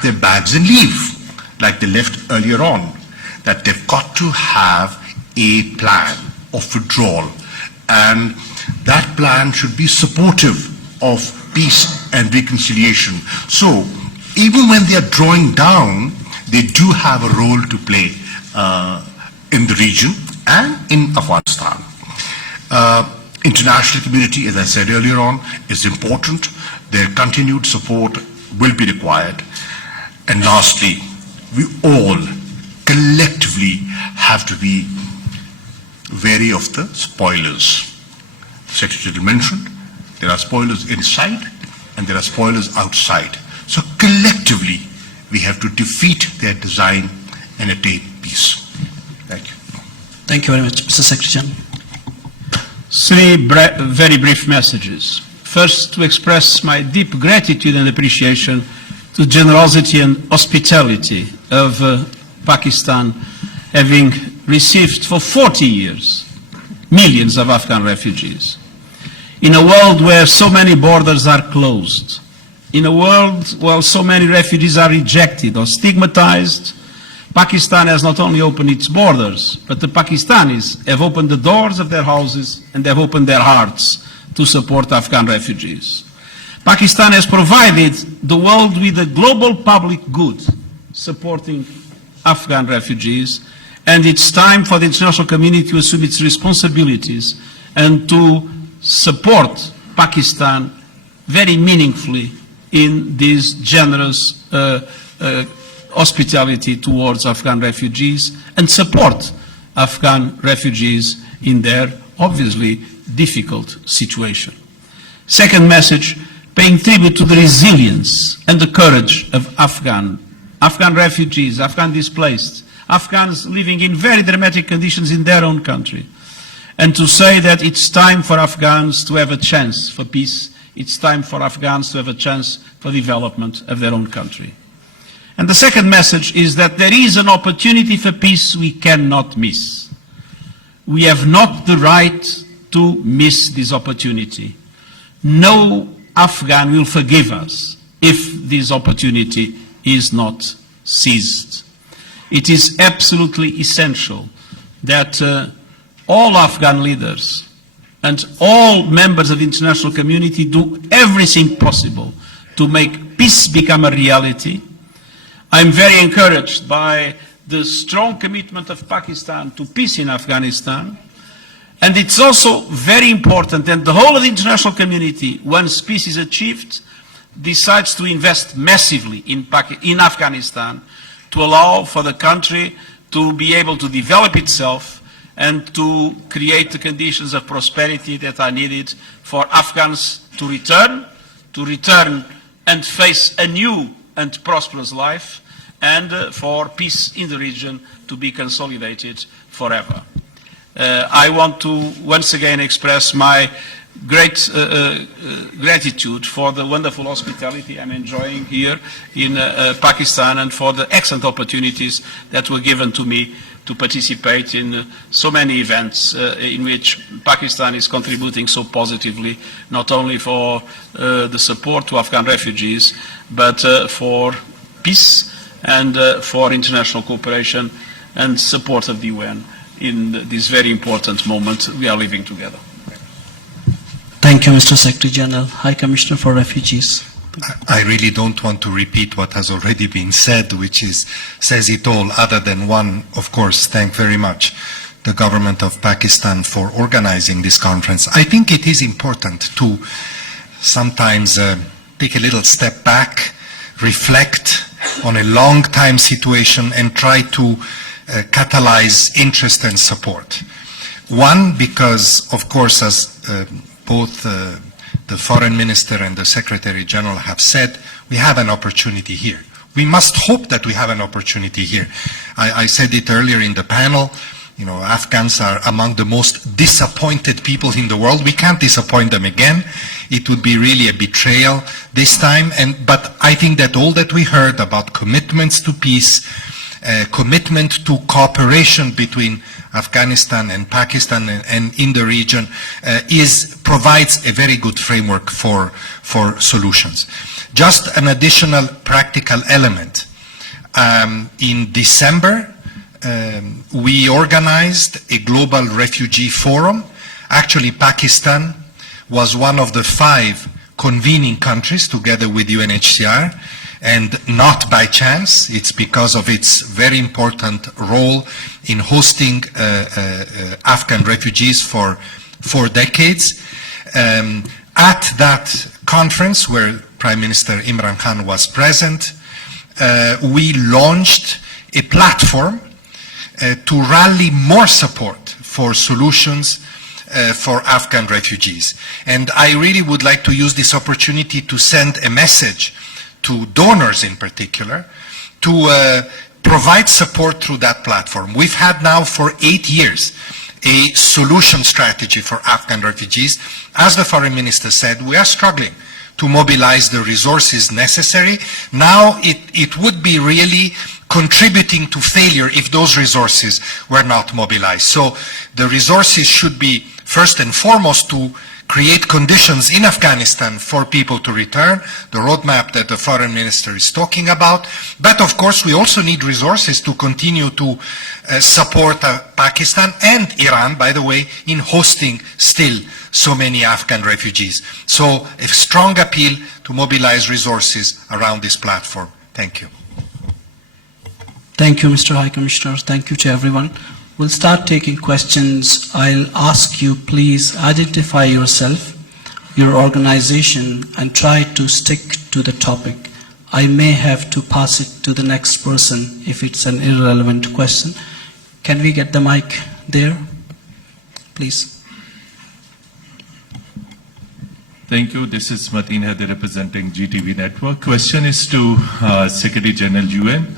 pack their bags and leave, like they left earlier on. That they've got to have a plan of withdrawal, and that plan should be supportive of peace and reconciliation. So even when they are drawing down, they do have a role to play in the region and in Afghanistan. International community, as I said earlier on, is important. Their continued support will be required. And lastly, we all collectively have to be wary of the spoilers. The Secretary General mentioned there are spoilers inside and there are spoilers outside. So collectively, we have to defeat their design and attain peace. Thank you. Thank you very much, Mr. Secretary General. Three very brief messages. First, to express my deep gratitude and appreciation to the generosity and hospitality of Pakistan, having received for 40 years millions of Afghan refugees. In a world where so many borders are closed, in a world where so many refugees are rejected or stigmatized, Pakistan has not only opened its borders, but the Pakistanis have opened the doors of their houses and have opened their hearts to support Afghan refugees. Pakistan has provided the world with a global public good supporting Afghan refugees, and it's time for the international community to assume its responsibilities and to support Pakistan very meaningfully in this generous hospitality towards Afghan refugees and support Afghan refugees in their obviously difficult situation. Second message, paying tribute to the resilience and the courage of Afghan refugees, Afghan displaced, Afghans living in very dramatic conditions in their own country, and to say that it's time for Afghans to have a chance for peace, it's time for Afghans to have a chance for development of their own country. And the second message is that there is an opportunity for peace we cannot miss. We have not the right to miss this opportunity. No Afghan will forgive us if this opportunity is not seized. It is absolutely essential that all Afghan leaders and all members of the international community do everything possible to make peace become a reality. I'm very encouraged by the strong commitment of Pakistan to peace in Afghanistan. And it's also very important that the whole of the international community, once peace is achieved, decides to invest massively in Afghanistan to allow for the country to be able to develop itself and to create the conditions of prosperity that are needed for Afghans to return and face a new and prosperous life, and for peace in the region to be consolidated forever. I want to once again express my great gratitude for the wonderful hospitality I'm enjoying here in Pakistan, and for the excellent opportunities that were given to me to participate in so many events in which Pakistan is contributing so positively, not only for the support to Afghan refugees, but for peace and for international cooperation and support of the UN in this very important moment we are living together. Thank you, Mr. Secretary General. High Commissioner for Refugees. I really don't want to repeat what has already been said, which says it all, other than one, of course, thank very much the government of Pakistan for organizing this conference. I think it is important to sometimes take a little step back, reflect on a long time situation, and try to catalyze interest and support. One, because of course, as both the Foreign Minister and the Secretary General have said, we have an opportunity here. We must hope that we have an opportunity here. I said it earlier in the panel, you know, Afghans are among the most disappointed people in the world. We can't disappoint them again. It would be really a betrayal this time. But I think that all that we heard about commitments to peace, commitment to cooperation between Afghanistan and Pakistan and in the region provides a very good framework for solutions. Just an additional practical element. In December, we organized a global refugee forum. Actually, Pakistan was one of the 5 convening countries together with UNHCR, and not by chance. It's because of its very important role in hosting Afghan refugees for 4 decades. At that conference, where Prime Minister Imran Khan was present, we launched a platform to rally more support for solutions for Afghan refugees. And I really would like to use this opportunity to send a message to donors in particular to provide support through that platform. We've had now for 8 years a solution strategy for Afghan refugees. As the Foreign Minister said, we are struggling to mobilize the resources necessary. Now it would be really contributing to failure if those resources were not mobilized. So the resources should be first and foremost to create conditions in Afghanistan for people to return, the roadmap that the Foreign Minister is talking about. But of course we also need resources to continue to support Pakistan and Iran, by the way, in hosting still so many Afghan refugees. So a strong appeal to mobilize resources around this platform. Thank you. Thank you, Mr. High Commissioner. Thank you to everyone. We'll start taking questions. I'll ask you, please identify yourself, your organization, and try to stick to the topic. I may have to pass it to the next person if it's an irrelevant question. Can we get the mic there, please? Thank you. This is Mateen Haider representing GTV Network. Question is to Secretary General UN.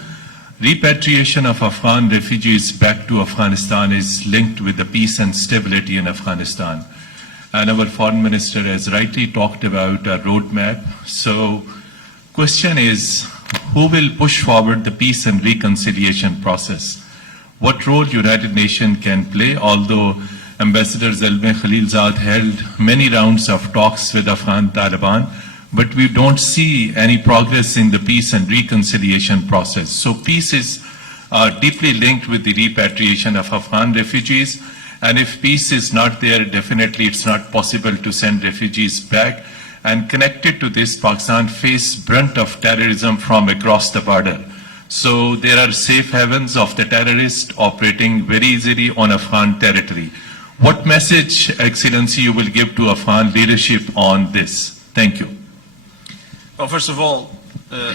Repatriation of Afghan refugees back to Afghanistan is linked with the peace and stability in Afghanistan. And our Foreign Minister has rightly talked about a roadmap. So, question is, who will push forward the peace and reconciliation process? What role United Nations can play, although Ambassador Zalmay Khalilzad held many rounds of talks with Afghan Taliban, but we don't see any progress in the peace and reconciliation process. So peace is deeply linked with the repatriation of Afghan refugees, and if peace is not there, definitely it's not possible to send refugees back. And connected to this, Pakistan faces brunt of terrorism from across the border. So there are safe havens of the terrorists operating very easily on Afghan territory. What message, Excellency, you will give to Afghan leadership on this? Thank you. Well, first of all,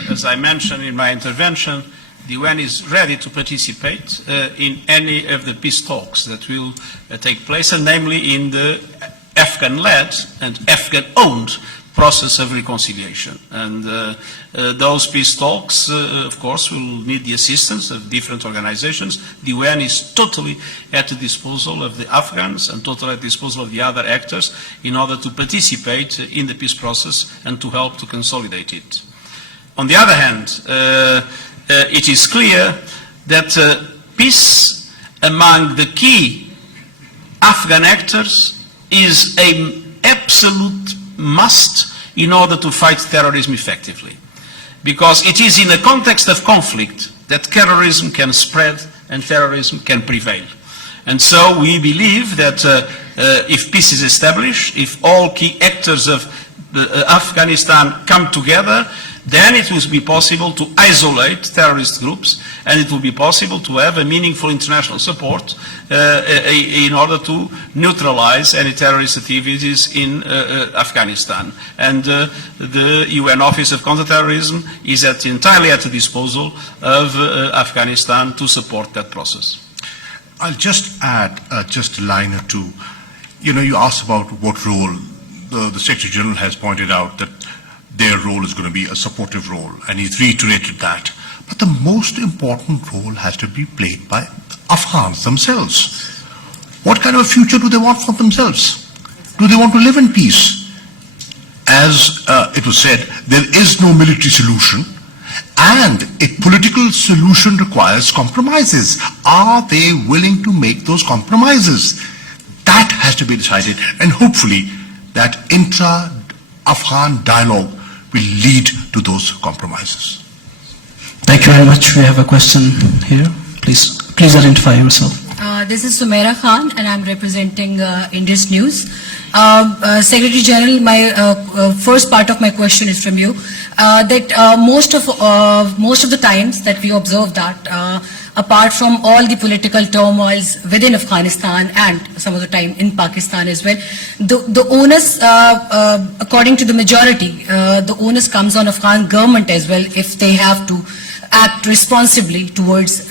as I mentioned in my intervention, the UN is ready to participate in any of the peace talks that will take place, and namely in the Afghan-led and Afghan-owned process of reconciliation. And those peace talks, of course, will need the assistance of different organizations. The UN is totally at the disposal of the Afghans and totally at the disposal of the other actors in order to participate in the peace process and to help to consolidate it. On the other hand, it is clear that peace among the key Afghan actors is an absolute must in order to fight terrorism effectively. Because it is in a context of conflict that terrorism can spread and terrorism can prevail. And so we believe that if peace is established, if all key actors of Afghanistan come together, then it will be possible to isolate terrorist groups, and it will be possible to have a meaningful international support in order to neutralize any terrorist activities in Afghanistan. And the UN Office of Counterterrorism is entirely at the disposal of Afghanistan to support that process. I'll just add just a line or two. You know, you asked about what role the Secretary General has pointed out that their role is going to be a supportive role, and he's reiterated that. But the most important role has to be played by Afghans themselves. What kind of a future do they want for themselves? Do they want to live in peace? As it was said, there is no military solution, And a political solution requires compromises. Are they willing to make those compromises? That has to be decided, and hopefully that intra-Afghan dialogue will lead to those compromises. Thank you very much. We have a question here. Please identify yourself. This is Sumaira Khan, and I'm representing Indus News. Secretary General, my first part of my question is from you. That most of the times that we observe that, apart from all the political turmoils within Afghanistan and some of the time in Pakistan as well, the onus, according to the majority, the onus comes on Afghan government as well if they have to act responsibly towards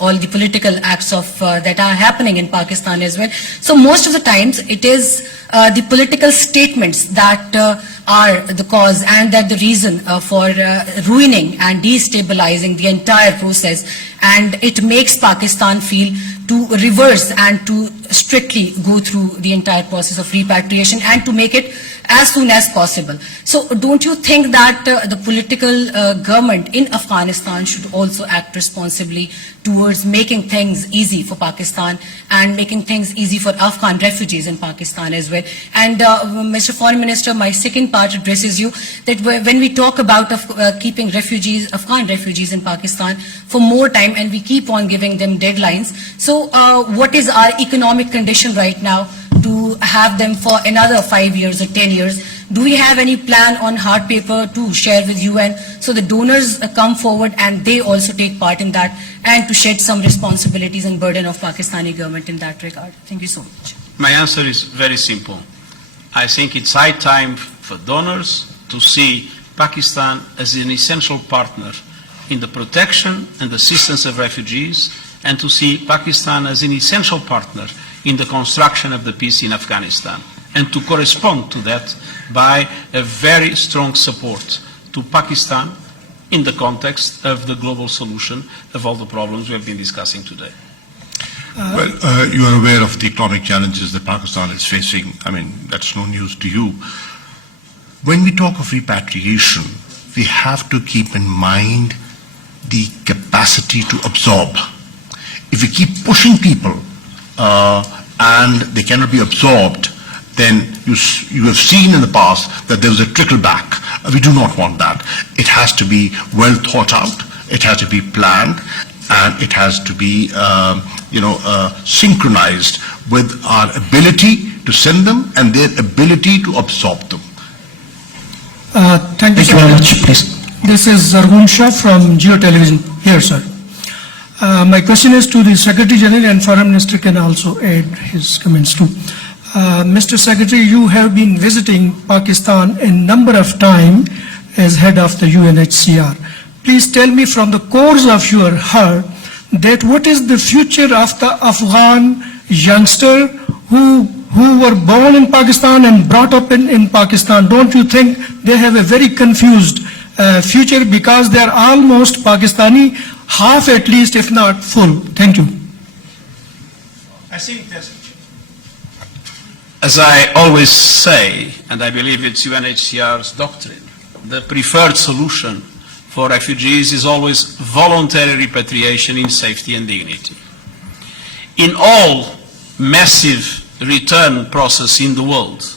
all the political acts of that are happening in Pakistan as well. So most of the times it is the political statements that are the cause and that the reason for ruining and destabilizing the entire process, and it makes Pakistan feel to reverse and to strictly go through the entire process of repatriation and to make it as soon as possible. So don't you think that the political government in Afghanistan should also act responsibly towards making things easy for Pakistan and making things easy for Afghan refugees in Pakistan as well? And Mr. Foreign Minister, my second part addresses you that when we talk about keeping refugees, Afghan refugees in Pakistan for more time, and we keep on giving them deadlines, so what is our economic condition right now to have them for another 5 years or 10 years? Do we have any plan on hard paper to share with UN so the donors come forward and they also take part in that, and to shed some responsibilities and burden of Pakistani government in that regard? Thank you so much. My answer is very simple. I think it's high time for donors to see Pakistan as an essential partner in the protection and assistance of refugees, and to see Pakistan as an essential partner in the construction of the peace in Afghanistan, and to correspond to that by a very strong support to Pakistan in the context of the global solution of all the problems we have been discussing today. Well, you are aware of the economic challenges that Pakistan is facing. I mean, that's no news to you. When we talk of repatriation, we have to keep in mind the capacity to absorb. If we keep pushing people and they cannot be absorbed, then you have seen in the past that there was a trickle back. We do not want that. It has to be well thought out, it has to be planned, and it has to be synchronized with our ability to send them and their ability to absorb them. Thank you very much, please. This is Zargun Shah from Geo Television. Here, sir. My question is to the Secretary General, and Foreign Minister can also add his comments too. Mr. Secretary, you have been visiting Pakistan a number of times as head of the UNHCR. Please tell me from the cores of your heart that what is the future of the Afghan youngster who were born in Pakistan and brought up in Pakistan? Don't you think they have a very confused future, because they are almost Pakistani, half at least, if not full? Thank you. I think that's, as I always say, and I believe it's UNHCR's doctrine, the preferred solution for refugees is always voluntary repatriation in safety and dignity. In all massive return process in the world,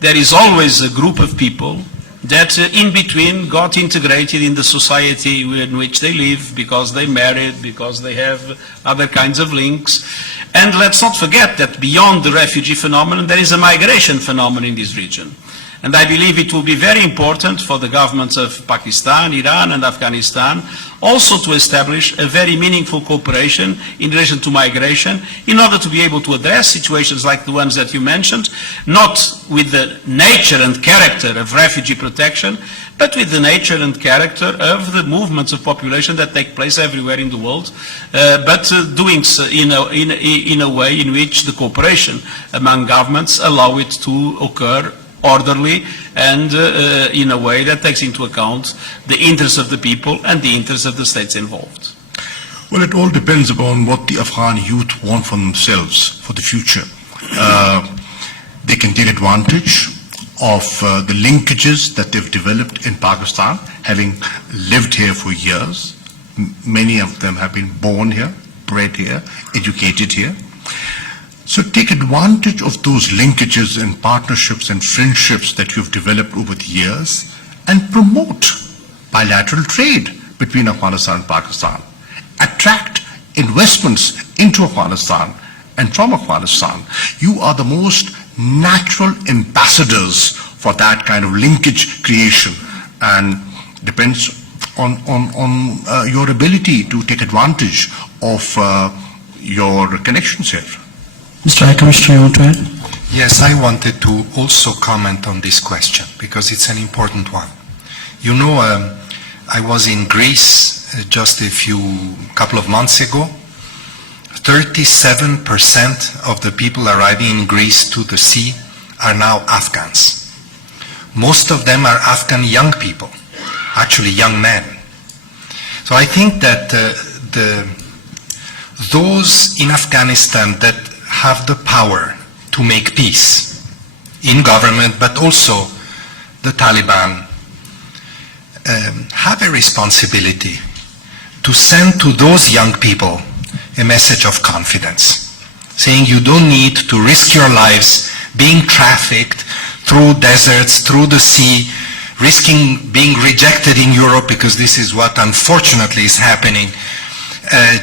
there is always a group of people that in between got integrated in the society in which they live, because they married, because they have other kinds of links. And let's not forget that beyond the refugee phenomenon, there is a migration phenomenon in this region. And I believe it will be very important for the governments of Pakistan, Iran, and Afghanistan also to establish a very meaningful cooperation in relation to migration, in order to be able to address situations like the ones that you mentioned, not with the nature and character of refugee protection, but with the nature and character of the movements of population that take place everywhere in the world, but doing so in a way in which the cooperation among governments allow it to occur orderly and in a way that takes into account the interests of the people and the interests of the states involved. Well, it all depends upon what the Afghan youth want for themselves for the future. They can take advantage of the linkages that they've developed in Pakistan, having lived here for years. Many of them have been born here, bred here, educated here. So take advantage of those linkages and partnerships and friendships that you've developed over the years and promote bilateral trade between Afghanistan and Pakistan. Attract investments into Afghanistan and from Afghanistan. You are the most natural ambassadors for that kind of linkage creation, and depends on your ability to take advantage of your connections here. Mr. High Commissioner, you want to add? Yes, I wanted to also comment on this question because it's an important one. You know, I was in Greece just a couple of months ago. 37% of the people arriving in Greece to the sea are now Afghans. Most of them are Afghan young people, actually young men. So I think that those in Afghanistan that have the power to make peace in government, but also the Taliban, have a responsibility to send to those young people a message of confidence, saying you don't need to risk your lives being trafficked through deserts, through the sea, risking being rejected in Europe, because this is what unfortunately is happening,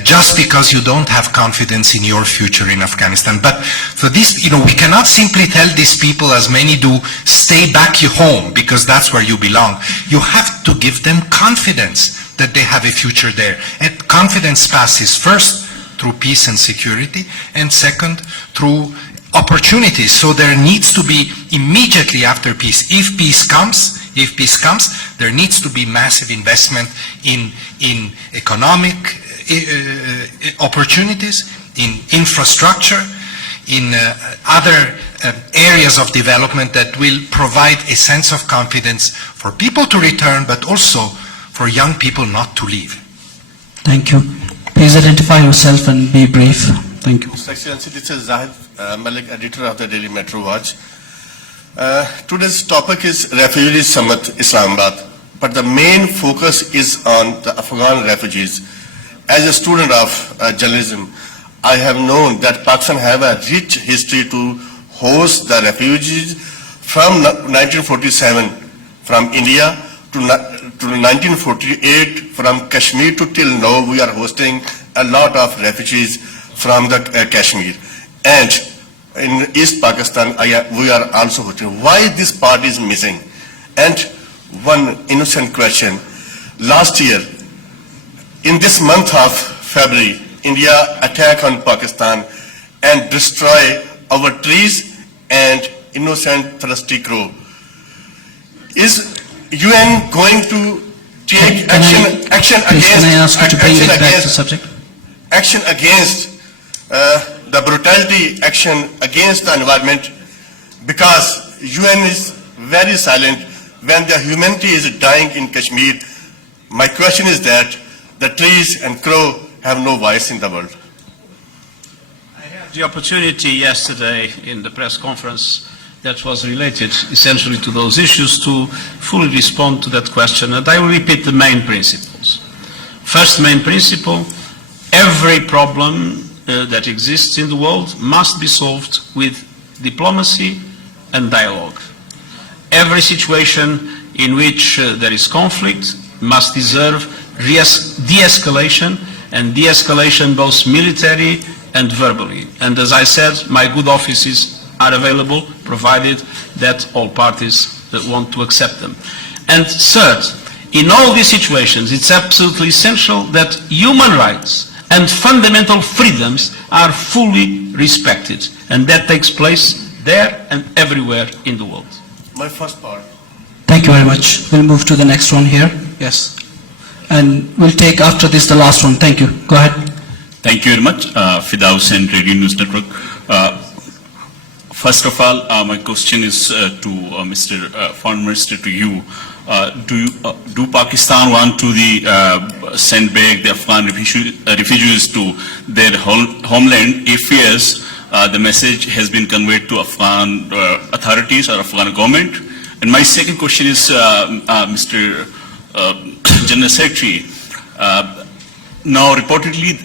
just because you don't have confidence in your future in Afghanistan. But for this, we cannot simply tell these people, as many do, stay back home because that's where you belong. You have to give them confidence that they have a future there. And confidence passes first through peace and security, and second, through opportunities. So there needs to be immediately after peace, if peace comes, there needs to be massive investment in economic opportunities, in infrastructure, in other areas of development that will provide a sense of confidence for people to return, but also for young people not to leave. Thank you. Please identify yourself and be brief. Thank you. Mr. Excellency, this is Zahid Malik, editor of the Daily Metro Watch. Today's topic is Refugee Summit, Islamabad, but the main focus is on the Afghan refugees. As a student of journalism, I have known that Pakistan have a rich history to host the refugees from 1947 from India to 1948 from Kashmir to till now. We are hosting a lot of refugees from the Kashmir, and in East Pakistan we are also hosting. Why this part is missing? And one innocent question: last year, in this month of February, India attacked on Pakistan and destroy our trees and innocent thirsty crow. Is UN going to take action against? Can I ask you to bring it back to the subject? Action against the brutality, action against the environment, because UN is very silent when the humanity is dying in Kashmir. My question is that the trees and crow have no voice in the world. I had the opportunity yesterday in the press conference that was related essentially to those issues to fully respond to that question, and I will repeat the main principles. First main principle: every problem that exists in the world must be solved with diplomacy and dialogue. Every situation in which there is conflict must deserve de-escalation, and de-escalation both military and verbally. And as I said, my good offices are available, provided that all parties want to accept them. And third, in all these situations, it's absolutely essential that human rights and fundamental freedoms are fully respected, and that takes place there and everywhere in the world. My first part. Thank you very much. We'll move to the next one here. Yes. And we'll take after this the last one. Thank you. Go ahead. Thank you very much. Fidaus and Radio News Network. First of all, my question is to Mr. Foreign Minister, to you. Do Pakistan want to send back the Afghan refugees to their homeland? If yes, the message has been conveyed to Afghan authorities or Afghan government? And my second question is, Mr. General Secretary, now reportedly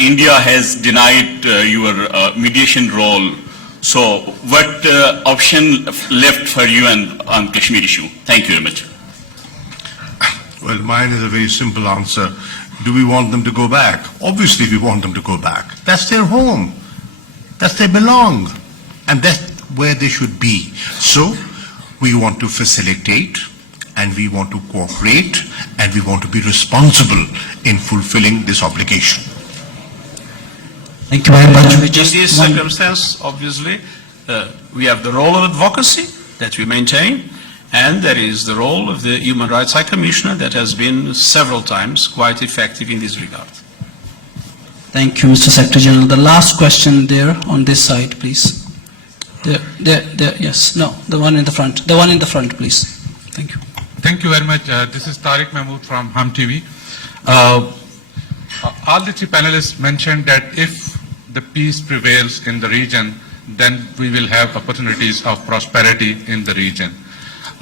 India has denied your mediation role. So what option left for you on Kashmir issue? Thank you very much. Well, mine is a very simple answer. Do we want them to go back? Obviously we want them to go back. That's their home. That's where they belong. And that's where they should be. So we want to facilitate, and we want to cooperate, and we want to be responsible in fulfilling this obligation. Thank you very much. In this circumstance, obviously, we have the role of advocacy that we maintain, and there is the role of the Human Rights High Commissioner that has been several times quite effective in this regard. Thank you, Mr. Secretary General. The last question there on this side, please. There, yes, no, the one in the front. The one in the front, please. Thank you. Thank you very much. This is Tariq Mahmood from Hum TV. All the three panelists mentioned that if the peace prevails in the region, then we will have opportunities of prosperity in the region.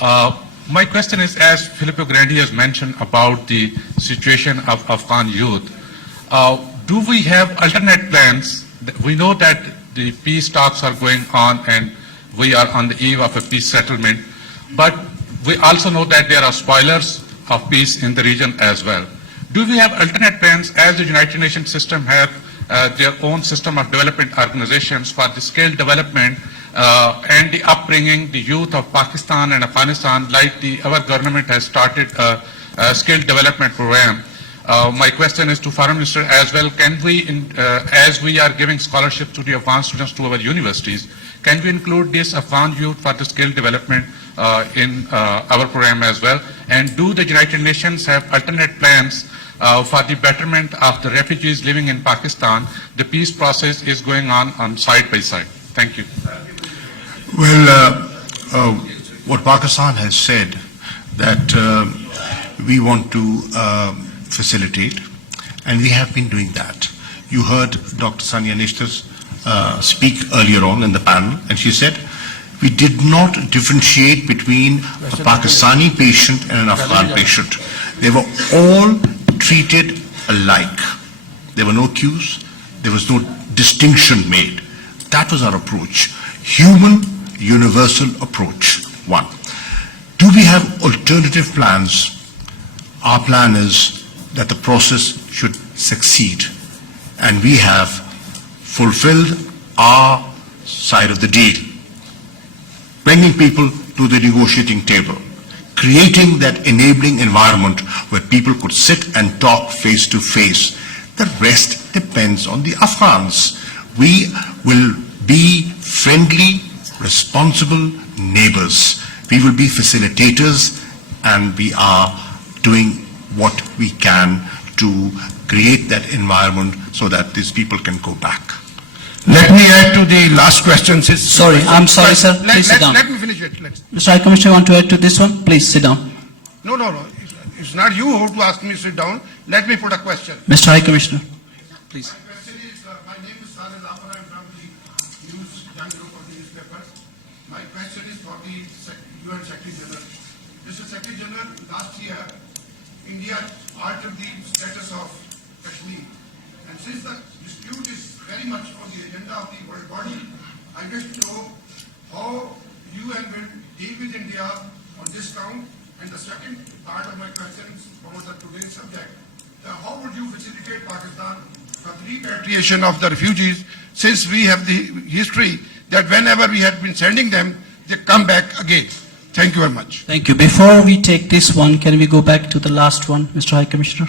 My question is, as Filippo Grandi has mentioned about the situation of Afghan youth, do we have alternate plans? We know that the peace talks are going on and we are on the eve of a peace settlement, but we also know that there are spoilers of peace in the region as well. Do we have alternate plans, as the United Nations system have their own system of development organizations for the scale development and the upbringing the youth of Pakistan and Afghanistan, like our government has started a scale development program. My question is to Foreign Minister as well. Can we, as we are giving scholarships to the Afghan students to our universities, can we include this Afghan youth for the skill development in our program as well? And do the United Nations have alternate plans for the betterment of the refugees living in Pakistan? The peace process is going on side by side. Thank you. Well, what Pakistan has said, that we want to facilitate, and we have been doing that. You heard Dr. Sania Nishtar speak earlier on in the panel, and she said we did not differentiate between a Pakistani patient and an Afghan patient. They were all treated alike. There were no queues, there was no distinction made. That was our approach. Human, universal approach, one. Do we have alternative plans? Our plan is that the process should succeed, and we have fulfilled our side of the deal. Bringing people to the negotiating table, creating that enabling environment where people could sit and talk face to face. The rest depends on the Afghans. We will be friendly, responsible neighbors. We will be facilitators, and we are doing what we can to create that environment so that these people can go back. Let me add to the last question. Sorry, I'm sorry, sir. Please sit down. Let me finish it. Mr. High Commissioner, want to add to this one? Please sit down. No. It's not you who to ask me to sit down. Let me put a question. Mr. High Commissioner, please. My name is from the News&Views of the newspaper. My question is for the UN Secretary General. Mr. Secretary General, last year, India altered the status of Kashmir. And since the dispute is very much on the agenda of the world body, I wish to know how UN will deal with India on this count. And the second part of my question is about the today's subject. How would you facilitate Pakistan for the repatriation of the refugees, since we have the history that whenever we have been sending them, they come back again? Thank you very much. Thank you. Before we take this one, can we go back to the last one, Mr. High Commissioner?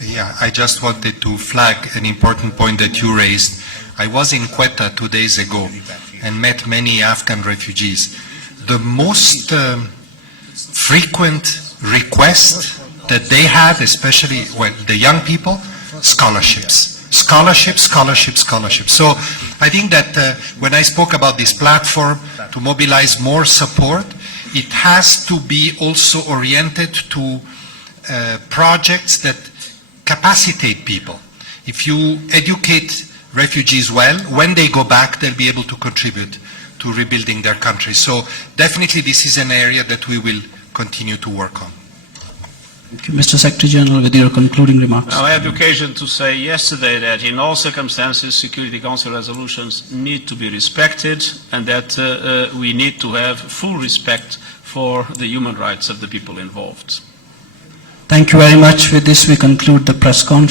Yeah, I just wanted to flag an important point that you raised. I was in Quetta 2 days ago and met many Afghan refugees. The most frequent request that they had, especially the young people, scholarships. Scholarship. So I think that when I spoke about this platform to mobilize more support, it has to be also oriented to projects that capacitate people. If you educate refugees well, when they go back, they'll be able to contribute to rebuilding their country. So definitely this is an area that we will continue to work on. Thank you. Mr. Secretary General, with your concluding remarks. I had the occasion to say yesterday that in all circumstances, Security Council resolutions need to be respected, and that we need to have full respect for the human rights of the people involved. Thank you very much. With this, we conclude the press conference.